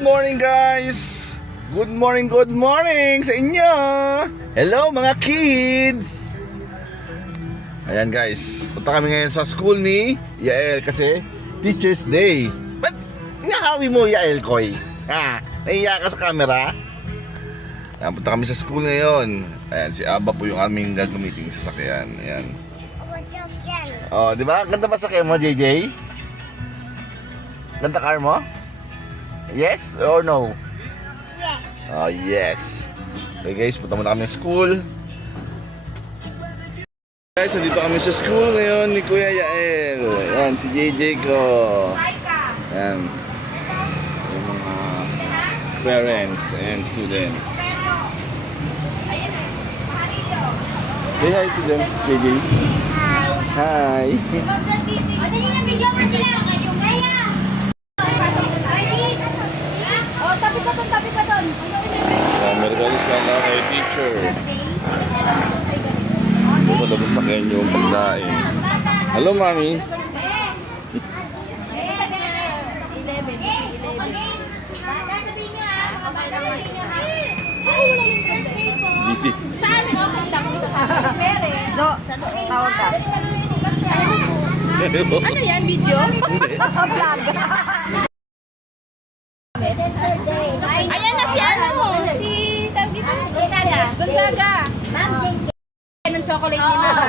Morning guys! Good morning sa inyo! Hello mga kids! Ayan guys, punta kami ngayon sa school ni Yael kasi Teacher's Day. Ba't inahawi mo Yael, Koy? Nahiya ka sa camera? Ayan, punta kami sa school ngayon. Ayan, si Aba po yung aming gagamiting sasakyan. Ayan. Oh, di ba? Ganda ba sakyan mo, JJ? Ganda car mo? Yes or no? Yes. Oh, yes. Okay guys, punta muna kami sa school. Guys, nandito kami sa school ngayon ni Kuya Yael. Ayan, si JJ ko. Ayan. Yung mga parents and students. Say hi to them, JJ. Hi. Meron tayo sana kay teacher. Gusto na sa kanya yung pagkain. Hello, mami. Busy. Jo, tawag ka. Ano yan, video? Hindi. Vlog. Ayan na si ano mo, si Gonzaga. Gonzaga. Ng chocolate ni Mama.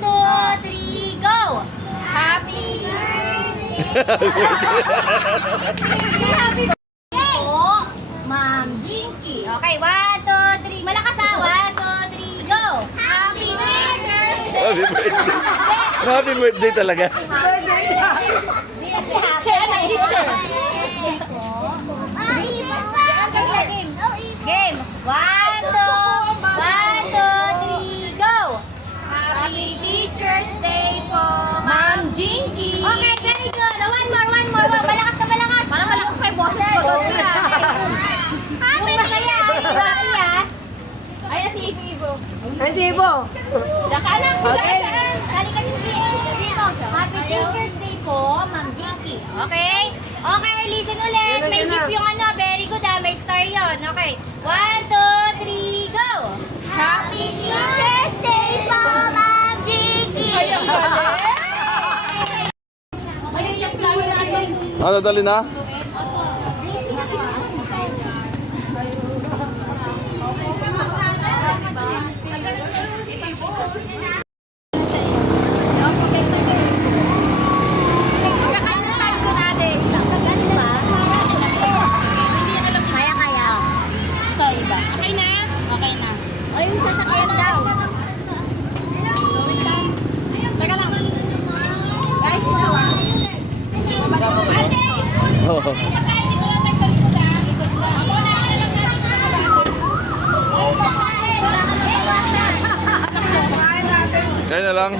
1, 2, 3, go! Happy birthday po, Ma'am Jinky. Okay, 1, 2, 3. Malakas ha. 1, 2, 3, go! Happy Teacher's Day! Happy birthday. Happy birthday talaga. Teacher na teacher. Game. 1, 2, 3, go! Happy Teacher's Day po, Ma'am Jinky. Okay, very good. One more. Malakas na malakas. Parang malakas pa yung boses ko doon. Happy masaya. Happy ha. Ayan si Ivo. Ay, si Ibo. Tsaka na. Okay. Halika dito. Happy Teacher's Day po, Ma'am Jinky. Okay? Okay, listen ulit. May gift yung ano. Very good ha. May star yun. Okay. 1, 2, 3, go! Happy Teacher's Day po, Ma'am Jinky! Ano yung plano natin? Dadali na? Yung sasakyan daw. Teka lang. Guys, makawa. Ate! Kaya na lang.